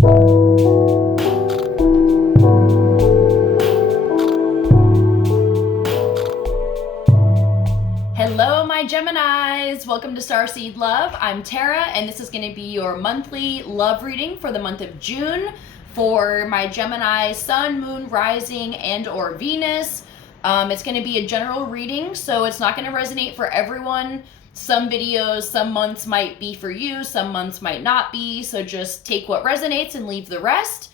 Hello, my Geminis! Welcome to Starseed Love. I'm Tara, and this is going to be your monthly love reading for the month of June for my Gemini Sun, Moon, Rising, and or Venus. It's going to be a general reading, so it's not going to resonate for everyone. Some videos, some months might be for you, some months might not be, so just take what resonates and leave the rest.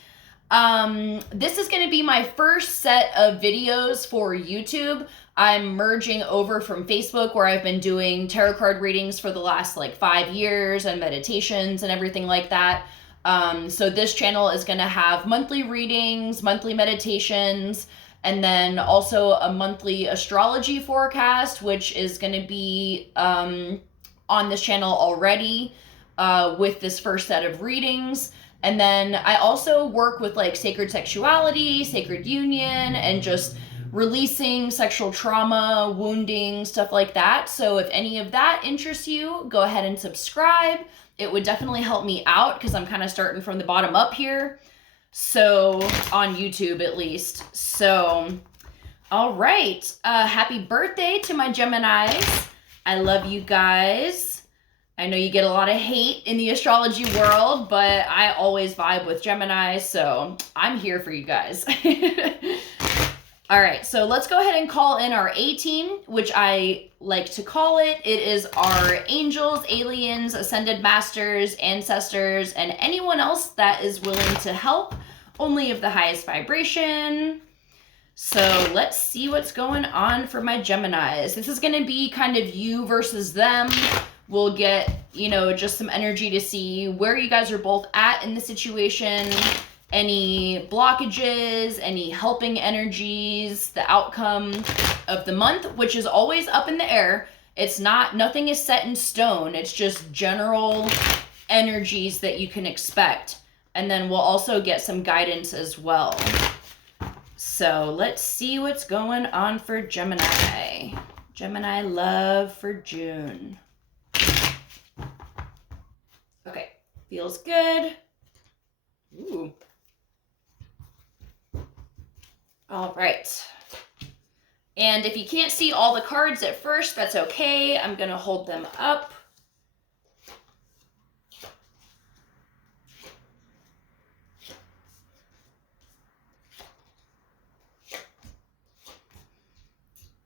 This is going to be my first set of videos for YouTube. I'm merging over from Facebook, where I've been doing tarot card readings for the last 5 years and meditations and everything like that. So this channel is going to have monthly readings, monthly meditations, and then also a monthly astrology forecast, which is going to be on this channel already with this first set of readings. And then I also work with sacred sexuality, sacred union, and just releasing sexual trauma, wounding, stuff like that. So if any of that interests you, go ahead and subscribe. It would definitely help me out because I'm kind of starting from the bottom up here. So on YouTube at least. So, all right. Happy birthday to my Geminis. I love you guys. I know you get a lot of hate in the astrology world, but I always vibe with Gemini, so I'm here for you guys. All right, so let's go ahead and call in our A-team, which I like to call it. It is our angels, aliens, ascended masters, ancestors, and anyone else that is willing to help, only of the highest vibration. So let's see what's going on for my Geminis. This is going to be kind of you versus them. We'll get, just some energy to see where you guys are both at in the situation, any blockages, any helping energies, the outcome of the month, which is always up in the air. It's nothing is set in stone. It's just general energies that you can expect. And then we'll also get some guidance as well. So let's see what's going on for Gemini. Gemini love for June. Okay, feels good. Ooh. All right. And if you can't see all the cards at first, that's okay. I'm going to hold them up.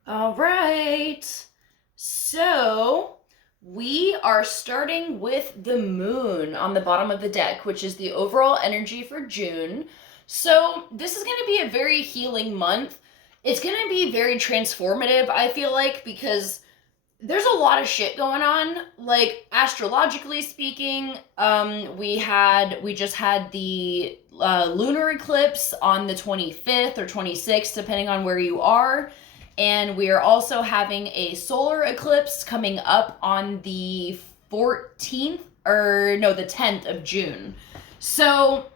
All right. So we are starting with the moon on the bottom of the deck, which is the overall energy for June. So this is going to be a very healing month. It's going to be very transformative, I feel like, because there's a lot of shit going on. Astrologically speaking, we just had the lunar eclipse on the 25th or 26th, depending on where you are. And we are also having a solar eclipse coming up on the 10th of June. So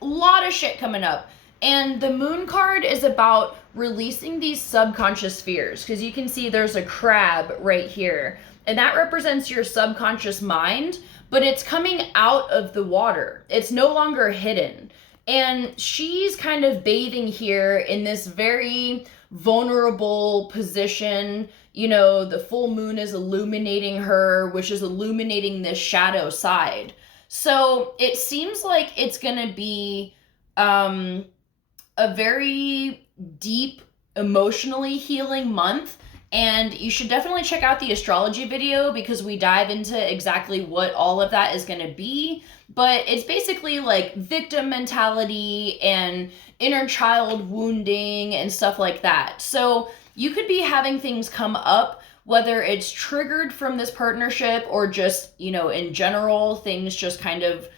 a lot of shit coming up. And the moon card is about releasing these subconscious fears, because you can see there's a crab right here, and that represents your subconscious mind, but it's coming out of the water. It's no longer hidden. And she's kind of bathing here in this very vulnerable position. The full moon is illuminating her, which is illuminating this shadow side. So it seems like it's gonna be a very deep, emotionally healing month. And you should definitely check out the astrology video, because we dive into exactly what all of that is going to be. But it's basically victim mentality and inner child wounding and stuff like that. So you could be having things come up, whether it's triggered from this partnership or just, in general, things just kind of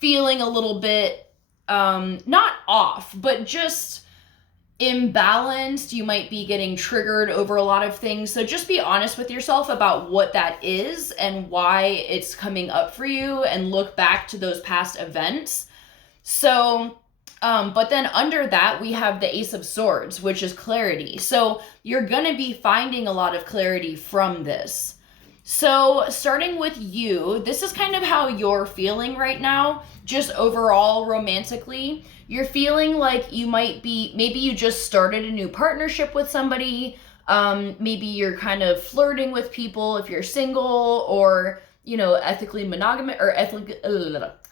feeling a little bit, not off, but just imbalanced. You might be getting triggered over a lot of things. So just be honest with yourself about what that is and why it's coming up for you, and look back to those past events. So, but then under that, we have the Ace of Swords, which is clarity. So you're going to be finding a lot of clarity from this. So, starting with you, this is kind of how you're feeling right now, just overall romantically. You're feeling like you might be, maybe you just started a new partnership with somebody. Maybe you're kind of flirting with people if you're single, or, ethically monogamous or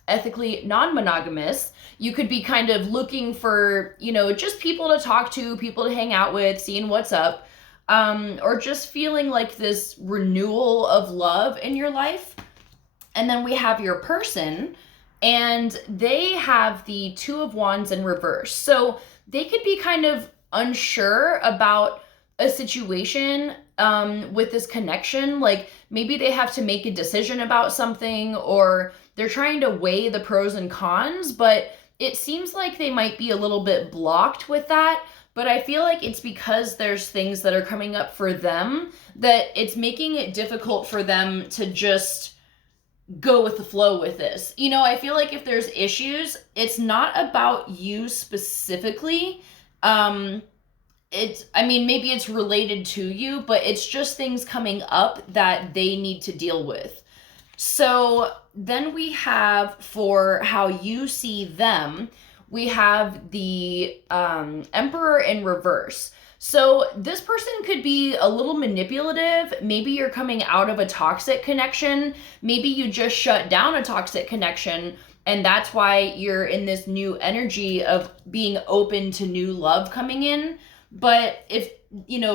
ethically non-monogamous. You could be kind of looking for, just people to talk to, people to hang out with, seeing what's up. Or just feeling like this renewal of love in your life. And then we have your person, and they have the Two of Wands in reverse. So they could be kind of unsure about a situation with this connection. Like maybe they have to make a decision about something, or they're trying to weigh the pros and cons, but it seems like they might be a little bit blocked with that. But I feel like it's because there's things that are coming up for them that it's making it difficult for them to just go with the flow with this. I feel like if there's issues, it's not about you specifically. Maybe it's related to you, but it's just things coming up that they need to deal with. So then we have, for how you see them, we have the Emperor in reverse. So this person could be a little manipulative. Maybe you're coming out of a toxic connection. Maybe you just shut down a toxic connection, and that's why you're in this new energy of being open to new love coming in. But if,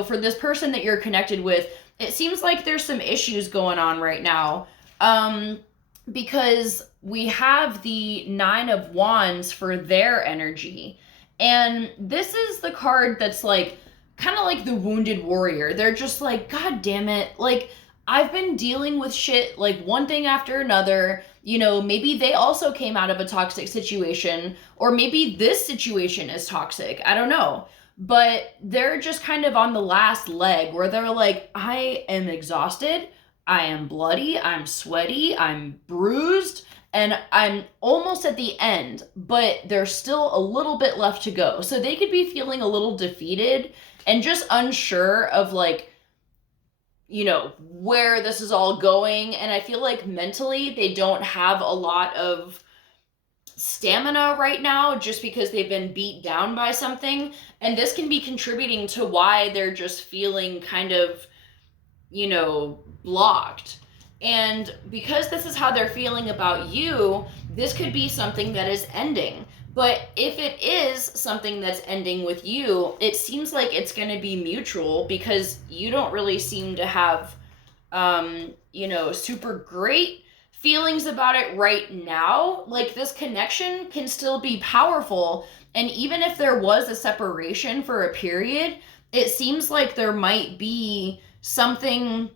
for this person that you're connected with, it seems like there's some issues going on right now. Because we have the Nine of Wands for their energy. And this is the card that's like, kind of like the wounded warrior. They're just like, God damn it. Like, I've been dealing with shit, like one thing after another. Maybe they also came out of a toxic situation, or maybe this situation is toxic. I don't know. But they're just kind of on the last leg where they're like, I am exhausted. I am bloody, I'm sweaty, I'm bruised, and I'm almost at the end, but there's still a little bit left to go. So they could be feeling a little defeated and just unsure of where this is all going. And I feel like mentally they don't have a lot of stamina right now just because they've been beat down by something. And this can be contributing to why they're just feeling kind of, blocked. And because this is how they're feeling about you, this could be something that is ending. But if it is something that's ending with you, it seems like it's going to be mutual, because you don't really seem to have, super great feelings about it right now. Like, this connection can still be powerful. And even if there was a separation for a period, it seems like there might be something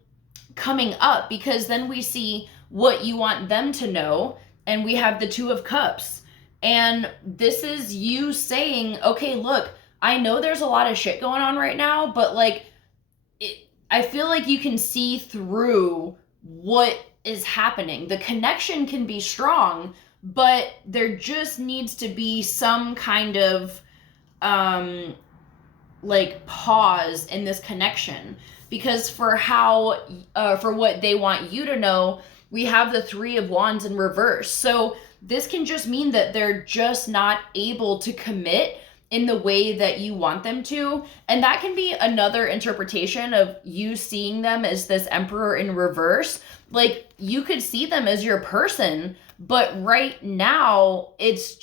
coming up, because then we see what you want them to know, and we have the Two of Cups. And this is you saying, okay, look, I know there's a lot of shit going on right now, but I feel like you can see through what is happening. The connection can be strong, but there just needs to be some kind of pause in this connection. Because for what they want you to know, we have the Three of Wands in reverse. So this can just mean that they're just not able to commit in the way that you want them to. And that can be another interpretation of you seeing them as this Emperor in reverse. Like, you could see them as your person, but right now it's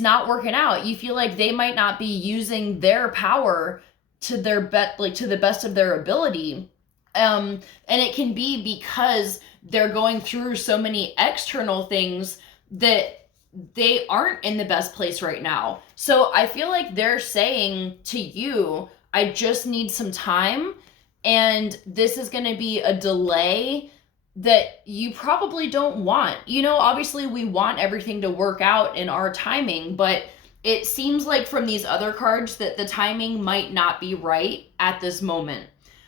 not working out. You feel like they might not be using their power to to the best of their ability. And it can be because they're going through so many external things that they aren't in the best place right now. So I feel like they're saying to you, I just need some time, and this is going to be a delay that you probably don't want. Obviously we want everything to work out in our timing, but it seems like from these other cards that the timing might not be right at this moment.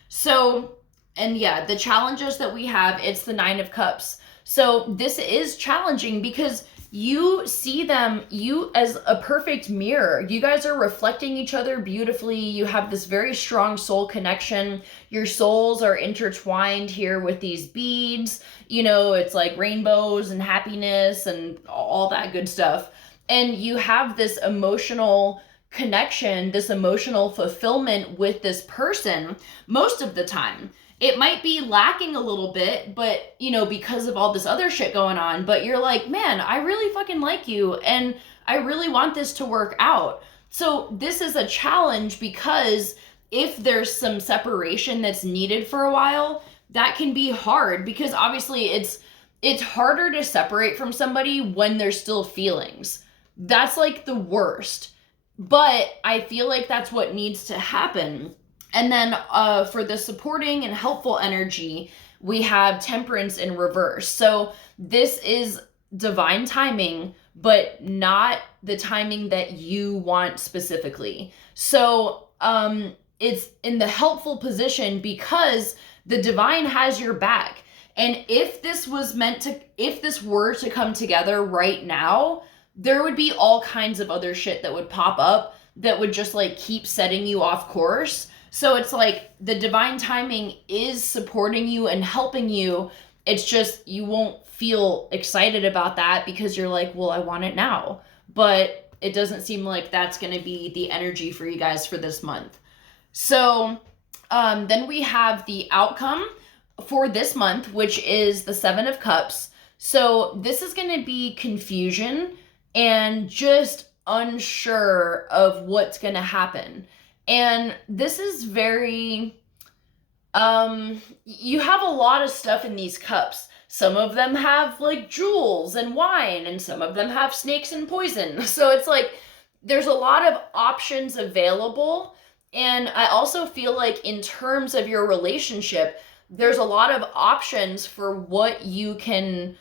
So, and yeah, the challenges that we have, it's the Nine of Cups. So this is challenging because, you see them, you as a perfect mirror. You guys are reflecting each other beautifully. You have this very strong soul connection. Your souls are intertwined here with these beads. You know, it's like rainbows and happiness and all that good stuff. And you have this emotional connection, this emotional fulfillment with this person most of the time. It might be lacking a little bit, but, you know, because of all this other shit going on, but you're like, man, I really fucking like you, and I really want this to work out. So this is a challenge, because if there's some separation that's needed for a while, that can be hard, because obviously it's harder to separate from somebody when there's still feelings. That's like the worst. But I feel like that's what needs to happen. And then for the supporting and helpful energy, we have Temperance in reverse. So this is divine timing, but not the timing that you want specifically. So it's in the helpful position because the divine has your back. And if this were to come together right now, there would be all kinds of other shit that would pop up that would just like keep setting you off course. So it's like the divine timing is supporting you and helping you. It's just you won't feel excited about that because you're like, well, I want it now. But it doesn't seem like that's going to be the energy for you guys for this month. So then we have the outcome for this month, which is the Seven of Cups. So this is going to be confusion and just unsure of what's going to happen. And this is very, you have a lot of stuff in these cups. Some of them have like jewels and wine, and some of them have snakes and poison. So it's like, there's a lot of options available. And I also feel like in terms of your relationship, there's a lot of options for what you can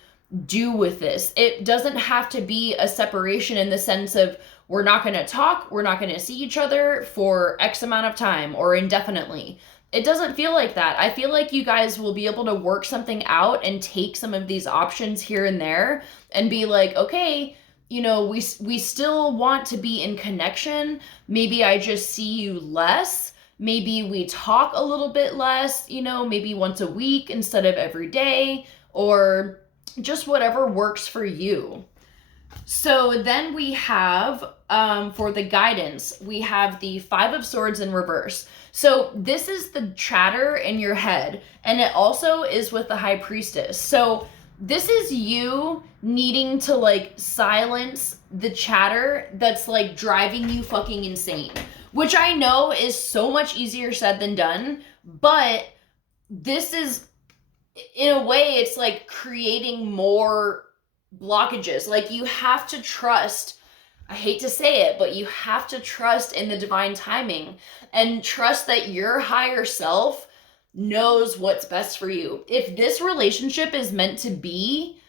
do with this. It doesn't have to be a separation in the sense of we're not going to talk, we're not going to see each other for X amount of time or indefinitely. It doesn't feel like that. I feel like you guys will be able to work something out and take some of these options here and there and be like, okay, you know, we still want to be in connection. Maybe I just see you less. Maybe we talk a little bit less, you know, maybe once a week instead of every day, or just whatever works for you. So then we have, for the guidance, we have the Five of Swords in reverse. So this is the chatter in your head, and it also is with the High Priestess. So this is you needing to like silence the chatter that's like driving you fucking insane, which I know is so much easier said than done, but this is, in a way, it's like creating more blockages. Like you have to trust, I hate to say it, but you have to trust in the divine timing and trust that your higher self knows what's best for you. If this relationship is meant to be,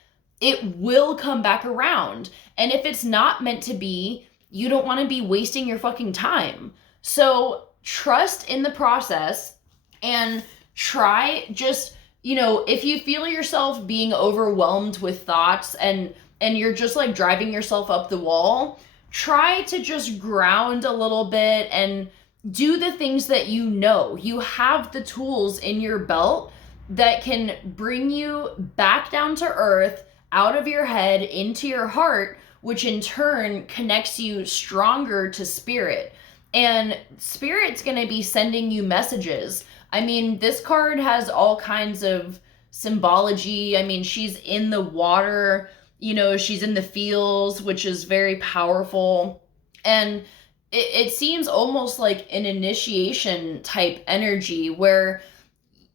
it will come back around. And if it's not meant to be, you don't want to be wasting your fucking time. So trust in the process and try just, you know, if you feel yourself being overwhelmed with thoughts and you're just like driving yourself up the wall, try to just ground a little bit and do the things that you know. You have the tools in your belt that can bring you back down to earth, out of your head, into your heart, which in turn connects you stronger to spirit. And spirit's going to be sending you messages. I mean, this card has all kinds of symbology. I mean, she's in the water, you know, she's in the fields, which is very powerful. And it seems almost like an initiation type energy where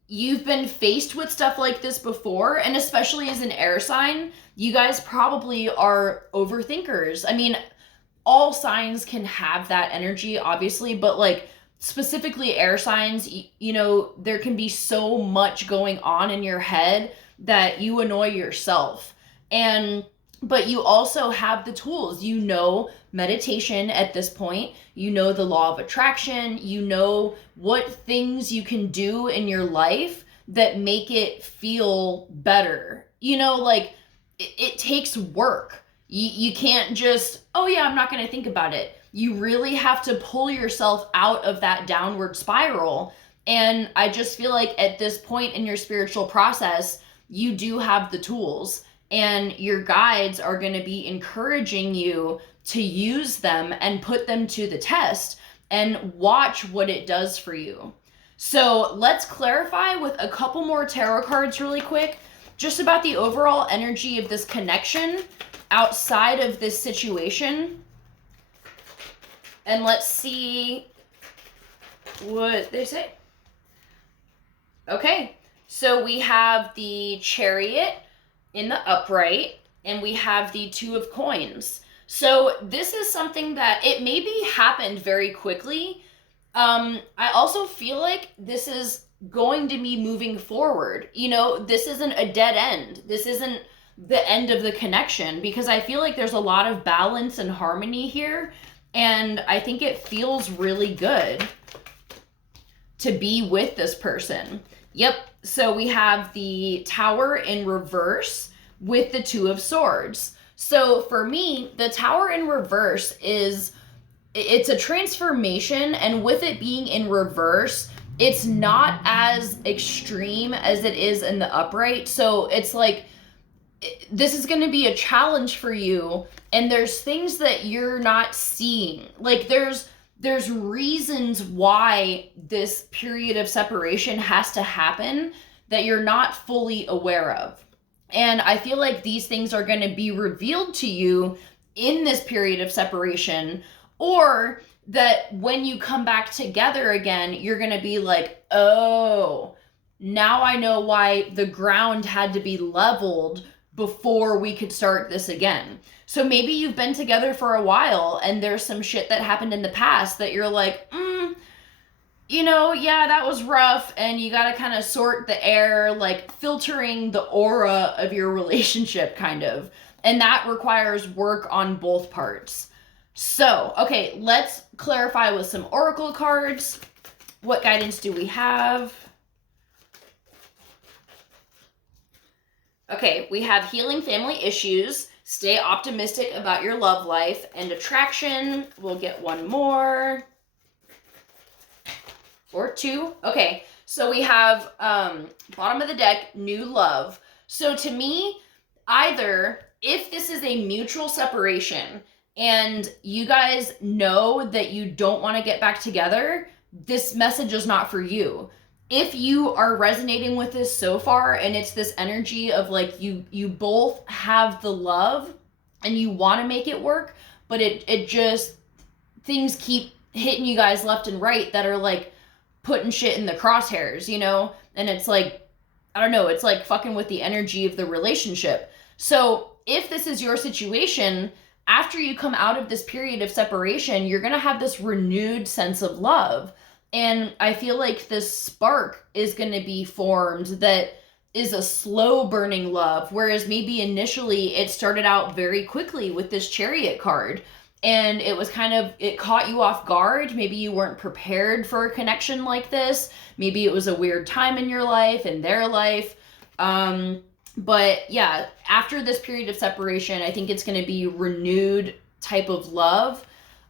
you've been faced with stuff like this before. And especially as an air sign, you guys probably are overthinkers. I mean, all signs can have that energy, obviously, but like specifically air signs, you know, there can be so much going on in your head that you annoy yourself. But you also have the tools. You know meditation at this point. You know the law of attraction. You know what things you can do in your life that make it feel better. You know, like it takes work. You can't just, oh yeah, I'm not going to think about it. You really have to pull yourself out of that downward spiral. And I just feel like at this point in your spiritual process, you do have the tools, and your guides are going to be encouraging you to use them and put them to the test and watch what it does for you. So let's clarify with a couple more tarot cards really quick, just about the overall energy of this connection outside of this situation. And let's see what they say. Okay, so we have the Chariot in the upright, and we have the Two of Coins. So this is something that it maybe happened very quickly. I also feel like this is going to be moving forward. You know, this isn't a dead end. This isn't the end of the connection, because I feel like there's a lot of balance and harmony here, and I think it feels really good to be with this person. Yep, so we have the Tower in reverse with the Two of Swords. So for me, the Tower in reverse it's a transformation, and with it being in reverse, it's not as extreme as it is in the upright. So it's like, this is going to be a challenge for you, and there's things that you're not seeing. Like there's reasons why this period of separation has to happen that you're not fully aware of. And I feel like these things are going to be revealed to you in this period of separation, or that when you come back together again, you're going to be like, oh, now I know why the ground had to be leveled before we could start this again. So maybe you've been together for a while, and there's some shit that happened in the past that you're like, you know, yeah, that was rough, and you got to kind of sort the air, like filtering the aura of your relationship, kind of. And that requires work on both parts. So, okay, let's clarify with some oracle cards. What guidance do we have? Okay, we have healing family issues, stay optimistic about your love life, and attraction. We'll get one more. Or two. Okay, so we have bottom of the deck, new love. So to me, either if this is a mutual separation and you guys know that you don't want to get back together, this message is not for you. If you are resonating with this so far, and it's this energy of like you both have the love and you want to make it work, but it just, things keep hitting you guys left and right that are like putting shit in the crosshairs, you know? And it's like, I don't know, it's like fucking with the energy of the relationship. So if this is your situation, after you come out of this period of separation, you're going to have this renewed sense of love. And I feel like this spark is going to be formed that is a slow burning love, whereas maybe initially it started out very quickly with this Chariot card. And it was kind of, it caught you off guard. Maybe you weren't prepared for a connection like this. Maybe it was a weird time in your life and their life. But yeah, after this period of separation, I think it's going to be renewed type of love.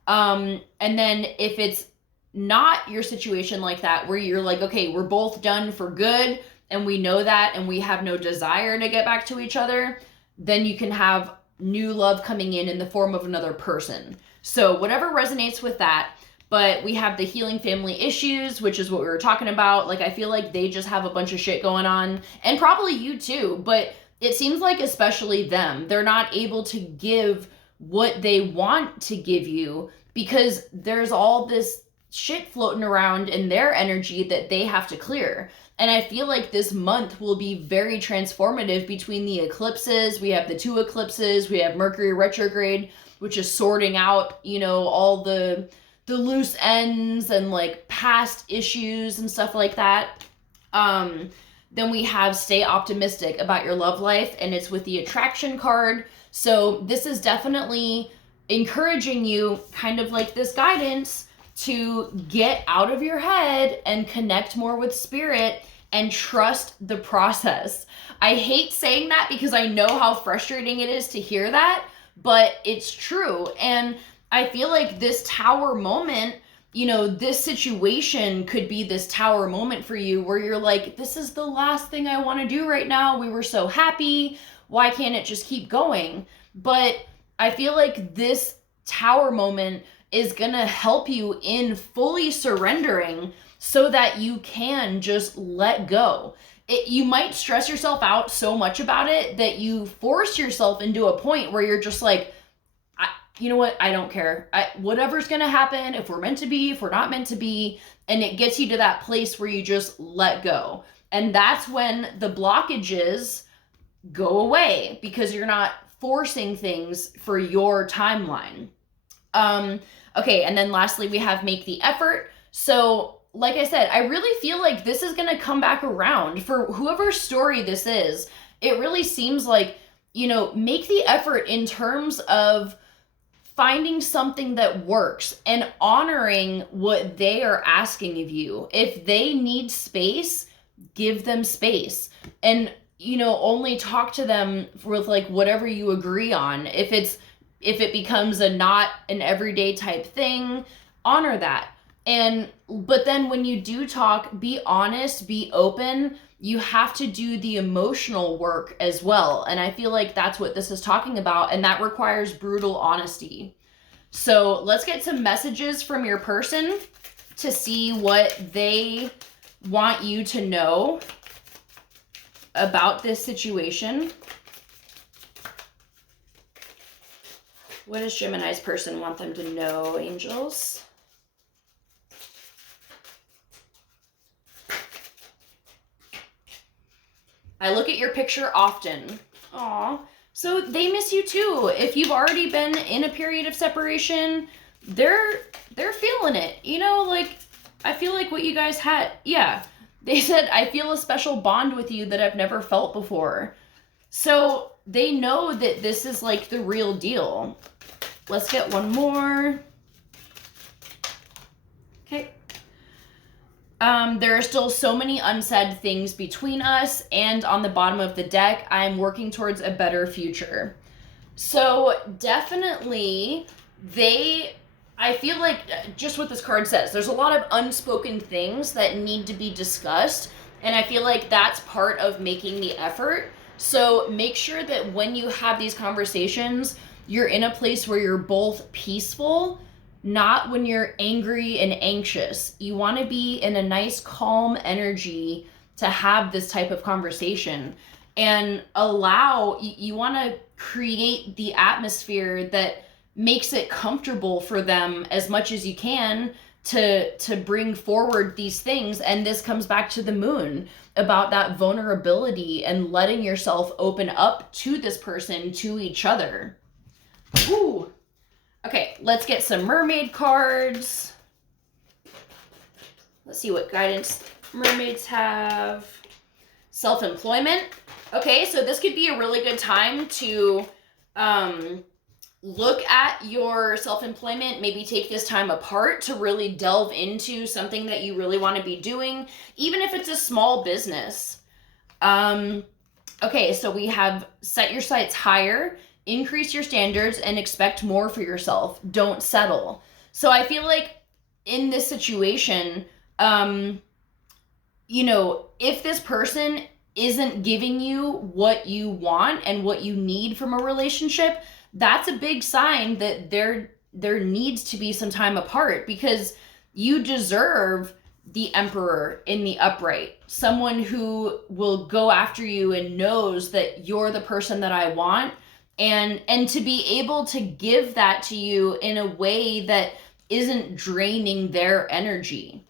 And then if it's not your situation like that, where you're like, okay, we're both done for good, and we know that, and we have no desire to get back to each other, then you can have new love coming in the form of another person. So whatever resonates with that. But we have the healing family issues, which is what we were talking about. Like, I feel like they just have a bunch of shit going on, and probably you too, but it seems like especially them, they're not able to give what they want to give you because there's all this shit floating around in their energy that they have to clear. And I feel like this month will be very transformative between the eclipses. We have the 2 eclipses, we have Mercury retrograde, which is sorting out, you know, all the loose ends and like past issues and stuff like that. Then we have stay optimistic about your love life, and it's with the attraction card. So this is definitely encouraging you, kind of like this guidance, to get out of your head and connect more with spirit and trust the process. I hate saying that because I know how frustrating it is to hear that, but it's true. And I feel like this tower moment, you know, this situation could be this tower moment for you where you're like, this is the last thing I want to do right now. We were so happy. Why can't it just keep going? But I feel like this tower moment is going to help you in fully surrendering so that you can just let go. You might stress yourself out so much about it that you force yourself into a point where you're just like, you know what? I don't care. Whatever's going to happen, if we're meant to be, if we're not meant to be, and it gets you to that place where you just let go. And that's when the blockages go away because you're not forcing things for your timeline. Okay, and then lastly, we have make the effort. So, like I said, I really feel like this is going to come back around for whoever's story this is. It really seems like, you know, make the effort in terms of finding something that works and honoring what they are asking of you. If they need space, give them space. And, you know, only talk to them with like whatever you agree on. If it becomes a not an everyday type thing, honor that. But then when you do talk, be honest, be open. You have to do the emotional work as well. And I feel like that's what this is talking about. And that requires brutal honesty. So let's get some messages from your person to see what they want you to know about this situation. What does Gemini's person want them to know, angels? I look at your picture often. Aw. So they miss you too. If you've already been in a period of separation, they're feeling it. You know, like, I feel like what you guys had, yeah. They said, I feel a special bond with you that I've never felt before. So they know that this is like the real deal. Let's get one more. Okay. There are still so many unsaid things between us, and on the bottom of the deck, I'm working towards a better future. So definitely I feel like just what this card says, there's a lot of unspoken things that need to be discussed, and I feel like that's part of making the effort. So make sure that when you have these conversations, you're in a place where you're both peaceful, not when you're angry and anxious. You want to be in a nice, calm energy to have this type of conversation, and you want to create the atmosphere that makes it comfortable for them as much as you can to bring forward these things. And this comes back to the moon about that vulnerability and letting yourself open up to this person, to each other. Ooh. Okay, let's get some mermaid cards. Let's see what guidance mermaids have. Self-employment. Okay, so this could be a really good time to look at your self-employment. Maybe take this time apart to really delve into something that you really want to be doing, even if it's a small business. Okay, so we have set your sights higher, increase your standards, and expect more for yourself. Don't settle. So I feel like in this situation, you know, if this person isn't giving you what you want and what you need from a relationship, that's a big sign that there needs to be some time apart, because you deserve the Emperor in the upright, someone who will go after you and knows that you're the person that I want, and to be able to give that to you in a way that isn't draining their energy.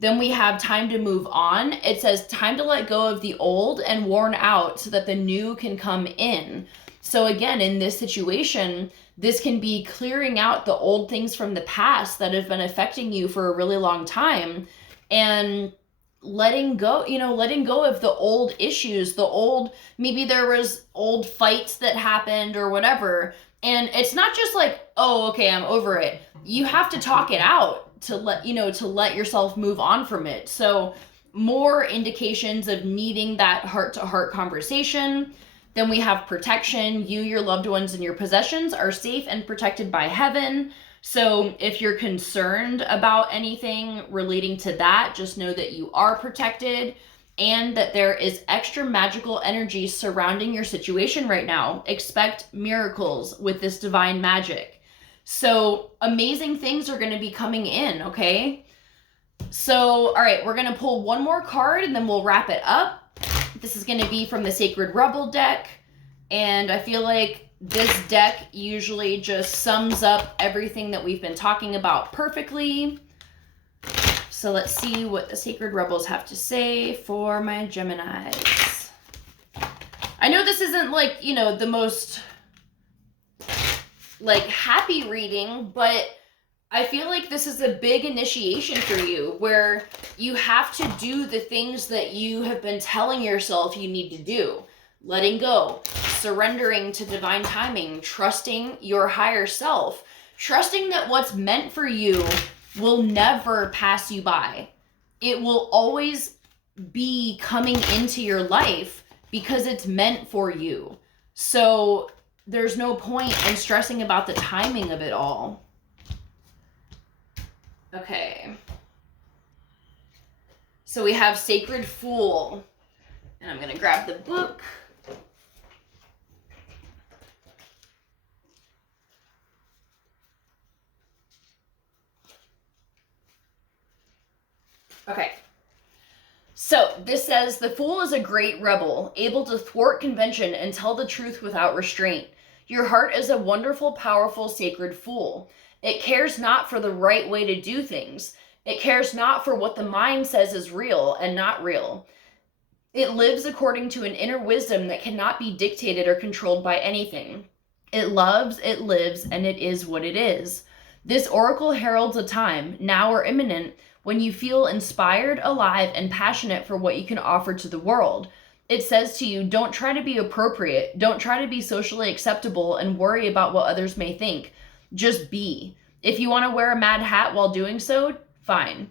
Then we have time to move on. It says time to let go of the old and worn out so that the new can come in. So again, in this situation, this can be clearing out the old things from the past that have been affecting you for a really long time, and letting go of the old issues, maybe there was old fights that happened or whatever. And it's not just like, oh, okay, I'm over it. You have to talk it out to let yourself move on from it. So more indications of needing that heart-to-heart conversation. Then we have protection. You, your loved ones, and your possessions are safe and protected by heaven. So if you're concerned about anything relating to that, just know that you are protected and that there is extra magical energy surrounding your situation right now. Expect miracles with this divine magic. So amazing things are going to be coming in, okay? So, all right, we're going to pull one more card and then we'll wrap it up. This is going to be from the Sacred Rebel deck. And I feel like this deck usually just sums up everything that we've been talking about perfectly. So let's see what the Sacred Rebels have to say for my Geminis. I know this isn't like, you know, the most like happy reading, but I feel like this is a big initiation for you where you have to do the things that you have been telling yourself you need to do. Letting go, surrendering to divine timing, trusting your higher self, trusting that what's meant for you will never pass you by. It will always be coming into your life because it's meant for you. So there's no point in stressing about the timing of it all. Okay. So we have Sacred Fool. And I'm going to grab the book. Okay, so this says, the fool is a great rebel, able to thwart convention and tell the truth without restraint. Your heart is a wonderful, powerful, sacred fool. It cares not for the right way to do things. It cares not for what the mind says is real and not real. It lives according to an inner wisdom that cannot be dictated or controlled by anything. It loves, it lives, and it is what it is. This oracle heralds a time, now or imminent, when you feel inspired, alive, and passionate for what you can offer to the world. It says to you, don't try to be appropriate, don't try to be socially acceptable and worry about what others may think. Just be. If you want to wear a mad hat while doing so, fine.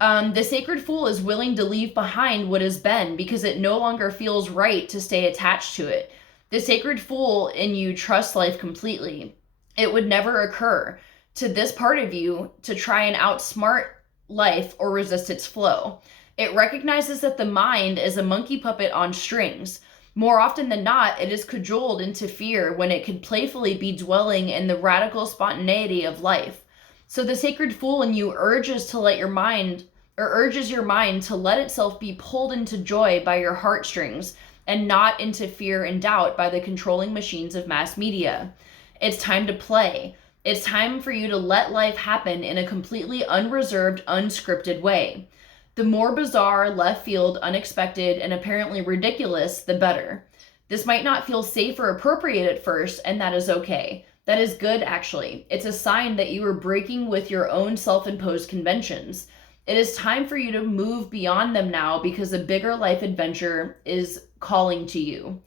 The Sacred Fool is willing to leave behind what has been because it no longer feels right to stay attached to it. The Sacred Fool in you trusts life completely. It would never occur to this part of you to try and outsmart life or resist its flow. It recognizes that the mind is a monkey puppet on strings. More often than not, it is cajoled into fear when it could playfully be dwelling in the radical spontaneity of life. So the Sacred Fool in you urges your mind to let itself be pulled into joy by your heartstrings and not into fear and doubt by the controlling machines of mass media. It's time to play. It's time for you to let life happen in a completely unreserved, unscripted way. The more bizarre, left field, unexpected, and apparently ridiculous, the better. This might not feel safe or appropriate at first, and that is okay. That is good, actually. It's a sign that you are breaking with your own self-imposed conventions. It is time for you to move beyond them now because a bigger life adventure is calling to you.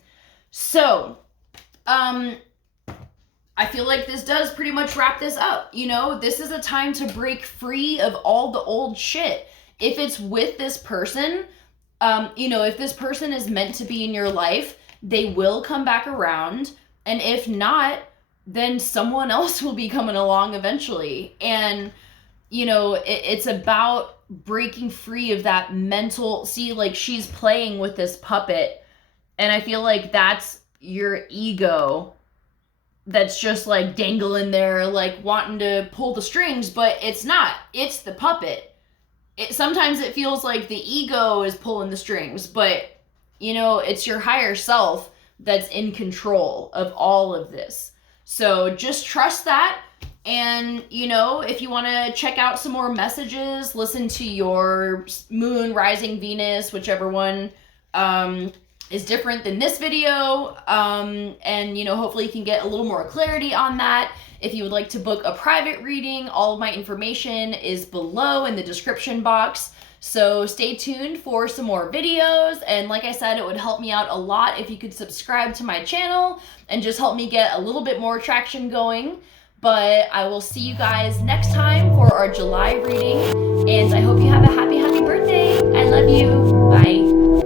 So, I feel like this does pretty much wrap this up. You know, this is a time to break free of all the old shit. If it's with this person, if this person is meant to be in your life, they will come back around. And if not, then someone else will be coming along eventually. And, it's about breaking free of that mental, she's playing with this puppet. And I feel like that's your ego that's just dangling there, wanting to pull the strings, but it's not. It's the puppet. Sometimes it feels like the ego is pulling the strings, but it's your higher self that's in control of all of this. So just trust that. And, if you want to check out some more messages, listen to your moon, rising, Venus, whichever one is different than this video. And, hopefully you can get a little more clarity on that. If you would like to book a private reading, all of my information is below in the description box. So stay tuned for some more videos. And like I said, it would help me out a lot if you could subscribe to my channel and just help me get a little bit more traction going. But I will see you guys next time for our July reading. And I hope you have a happy, happy birthday. I love you. Bye.